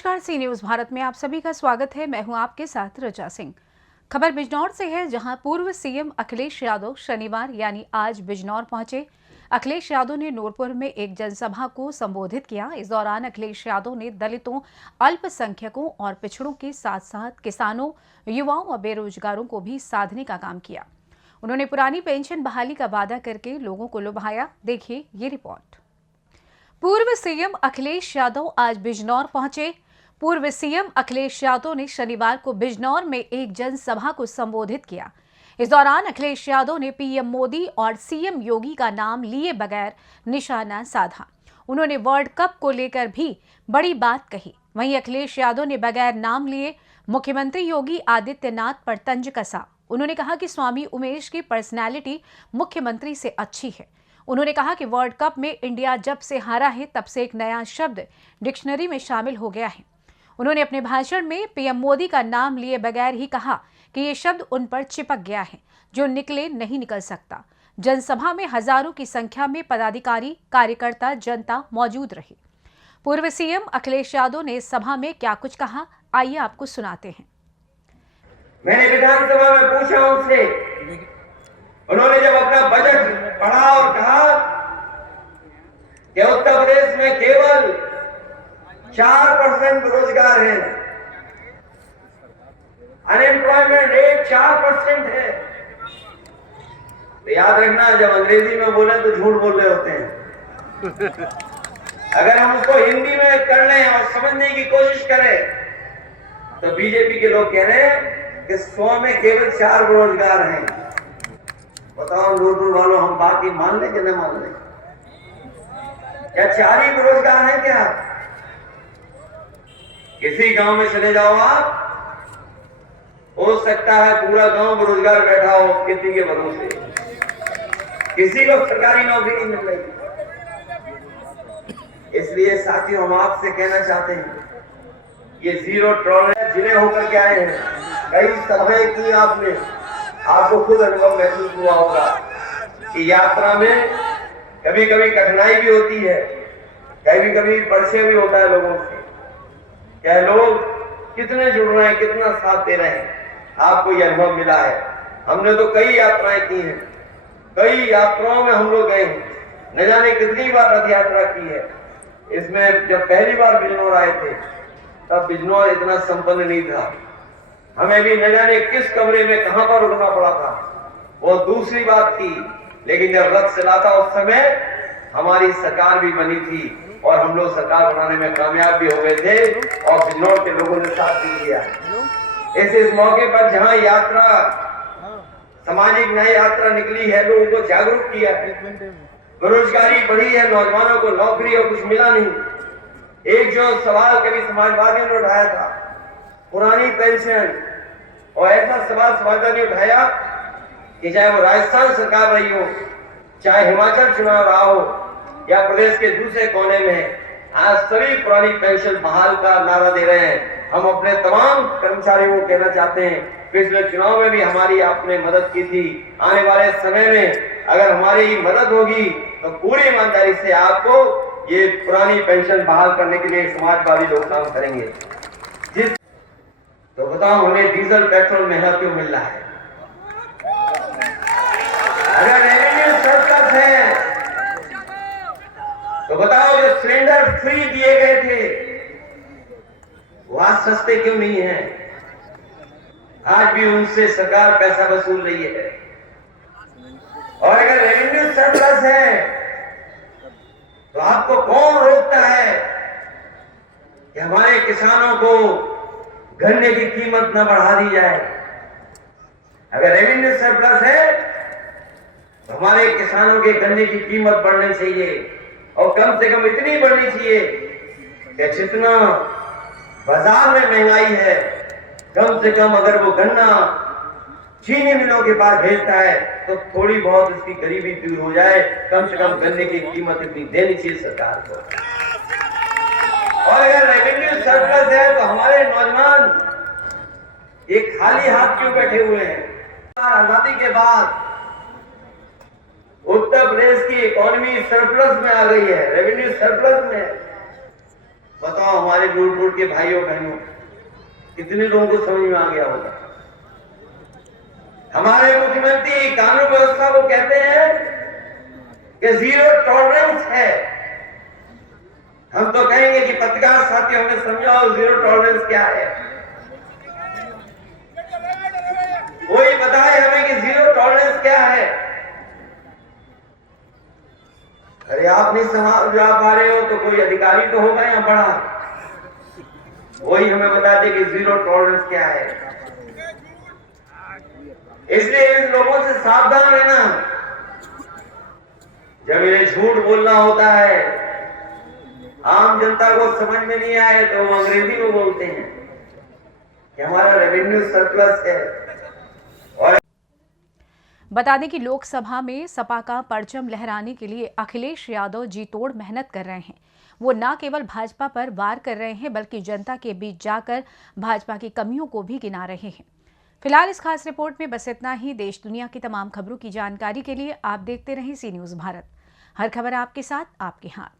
नमस्कार, सी न्यूज़ भारत में आप सभी का स्वागत है। मैं हूं आपके साथ रजा सिंह। खबर बिजनौर से है, जहां पूर्व सीएम अखिलेश यादव शनिवार यानी आज बिजनौर पहुंचे। अखिलेश यादव ने नूरपुर में एक जनसभा को संबोधित किया। इस दौरान अखिलेश यादव ने दलितों, अल्पसंख्यकों और पिछड़ों के साथ साथ किसानों, युवाओं और बेरोजगारों को भी साधने का काम किया। उन्होंने पुरानी पेंशन बहाली का वादा करके लोगों को लुभाया। देखिए ये रिपोर्ट। पूर्व सीएम अखिलेश यादव आज बिजनौर पहुंचे। पूर्व सीएम अखिलेश यादव ने शनिवार को बिजनौर में एक जनसभा को संबोधित किया। इस दौरान अखिलेश यादव ने पीएम मोदी और सीएम योगी का नाम लिए बगैर निशाना साधा। उन्होंने वर्ल्ड कप को लेकर भी बड़ी बात कही। वहीं अखिलेश यादव ने बगैर नाम लिए मुख्यमंत्री योगी आदित्यनाथ पर तंज कसा। उन्होंने कहा कि स्वामी उमेश की पर्सनैलिटी मुख्यमंत्री से अच्छी है। उन्होंने कहा कि वर्ल्ड कप में इंडिया जब से हारा है तब से एक नया शब्द डिक्शनरी में शामिल हो गया है। उन्होंने अपने भाषण में पीएम मोदी का नाम लिए बगैर ही कहा कि ये शब्द उन पर चिपक गया है, जो निकले नहीं निकल सकता। जनसभा में हजारों की संख्या में पदाधिकारी, कार्यकर्ता, जनता मौजूद रहे। पूर्व सीएम अखिलेश यादव ने इस सभा में क्या कुछ कहा, आइए आपको सुनाते हैं। मैंने विधानसभा में पूछा उनसे, उन्होंने जब अपना बजट पढ़ा और कहा कि उत्तर प्रदेश में केवल 4% बेरोजगार है, अनएम्प्लॉयमेंट रेट 4% है, तो याद रखना जब अंग्रेजी में बोले तो झूठ बोल रहे होते हैं। अगर हम उसको हिंदी में कर लें और समझने की कोशिश करें तो बीजेपी के लोग कह रहे हैं कि 100 में केवल 4 बेरोजगार हैं। बताओ नूरपुर वालों, हम बात की मान लें कि न मान लें? क्या 4 ही बेरोजगार हैं क्या? किसी गांव में चले जाओ आप, हो सकता है पूरा गांव बेरोजगार बैठा हो खेती के भरोसे, किसी को सरकारी नौकरी नहीं मिल रही। इसलिए साथियों, हम आपसे कहना चाहते हैं, ये जीरो टॉलरेंस जिले होकर के आए हैं, कई सभाएं की आपने, आपको खुद अनुभव महसूस हुआ होगा कि यात्रा में कभी कभी कठिनाई भी होती है, कभी कभी परिचय भी होता है लोगों से, क्या लोग कितने जुड़ रहे हैं, कितना साथ दे रहे हैं, आपको यह अनुभव मिला है। हमने तो कई यात्राएं की हैं, कई यात्राओं में हम लोग गए हैं, न जाने कितनी बार रथ यात्रा की है। इसमें जब पहली बार बिजनौर आए थे तब बिजनौर इतना संपन्न नहीं था, हमें भी न जाने किस कमरे में कहां पर रुकना पड़ा था, वो दूसरी बात थी। लेकिन जब रथ चला था उस समय हमारी सरकार भी बनी थी और हम लोग सरकार बनाने में कामयाब भी हो गए थे और बिजनौर के लोगों ने साथ भी दिया। इस मौके पर जहां यात्रा, सामाजिक न्याय यात्रा निकली है, लोगों को जागरूक किया है, बेरोजगारी बढ़ी है, नौजवानों को नौकरी और कुछ मिला नहीं। एक जो सवाल कभी समाजवादियों ने उठाया था, पुरानी पेंशन, और ऐसा सवाल समाजवादियों ने उठाया कि चाहे वो राजस्थान सरकार रही हो, चाहे हिमाचल चुनाव रहा हो या प्रदेश के दूसरे कोने में, आज सभी पुरानी पेंशन बहाल का नारा दे रहे हैं। हम अपने तमाम कर्मचारियों को कहना चाहते हैं, पिछले चुनाव में भी हमारी आपने मदद की थी, आने वाले समय में अगर हमारी मदद होगी तो पूरी ईमानदारी से आपको ये पुरानी पेंशन बहाल करने के लिए समाजवादी लोग काम करेंगे। तो बताओ, हमें डीजल पेट्रोल महंगा क्यों मिल रहा है? अगर रेवेन्यू सरप्लस है तो बताओ, जो सिलेंडर फ्री दिए गए थे वो आज सस्ते क्यों नहीं है? आज भी उनसे सरकार पैसा वसूल रही है। और अगर रेवेन्यू सरप्लस है तो आपको कौन रोकता है कि हमारे किसानों को गन्ने की कीमत न बढ़ा दी जाए? अगर रेवेन्यू सरप्लस है तो हमारे किसानों के गन्ने की कीमत बढ़नी चाहिए, और कम से कम इतनी बढ़नी चाहिए कि जितना बाजार में महंगाई है, कम से कम अगर वो गन्ना चीनी मिलों के पास भेजता है तो थोड़ी बहुत उसकी गरीबी दूर हो जाए। कम से कम गन्ने की कीमत इतनी देनी चाहिए सरकार को। और अगर रेवेन्यू सरप्लस है तो हमारे नौजवान ये खाली हाथ क्यों बैठे हुए हैं? आजादी के बाद उत्तर प्रदेश की इकोनॉमी सरप्लस में आ गई है, रेवेन्यू सरप्लस में। बताओ हमारे दूर दूर के भाइयों बहनों, कितने लोगों को समझ में आ गया होगा। हमारे मुख्यमंत्री कानून व्यवस्था को कहते हैं कि जीरो टॉलरेंस है। हम तो कहेंगे कि पत्रकार साथियों हमें समझाओ जीरो टॉलरेंस क्या है। कोई बताए हमें कि जीरो टॉलरेंस क्या है। अरे आप नहीं समझ पा रहे हो तो कोई अधिकारी तो होगा यहाँ बड़ा, वही हमें बता दे कि जीरो टॉलरेंस क्या है। इसलिए इन लोगों से सावधान रहना। जब इन्हें झूठ बोलना होता है, आम जनता को समझ में नहीं आए तो वो अंग्रेजी में बोलते हैं कि हमारा रेवेन्यू सरप्लस है। और बता दें कि लोकसभा में सपा का परचम लहराने के लिए अखिलेश यादव जी तोड़ मेहनत कर रहे हैं। वो न केवल भाजपा पर वार कर रहे हैं बल्कि जनता के बीच जाकर भाजपा की कमियों को भी गिना रहे हैं। फिलहाल इस खास रिपोर्ट में बस इतना ही। देश दुनिया की तमाम खबरों की जानकारी के लिए आप देखते रहें सी न्यूज़ भारत। हर खबर आपके साथ, आपके हाथ।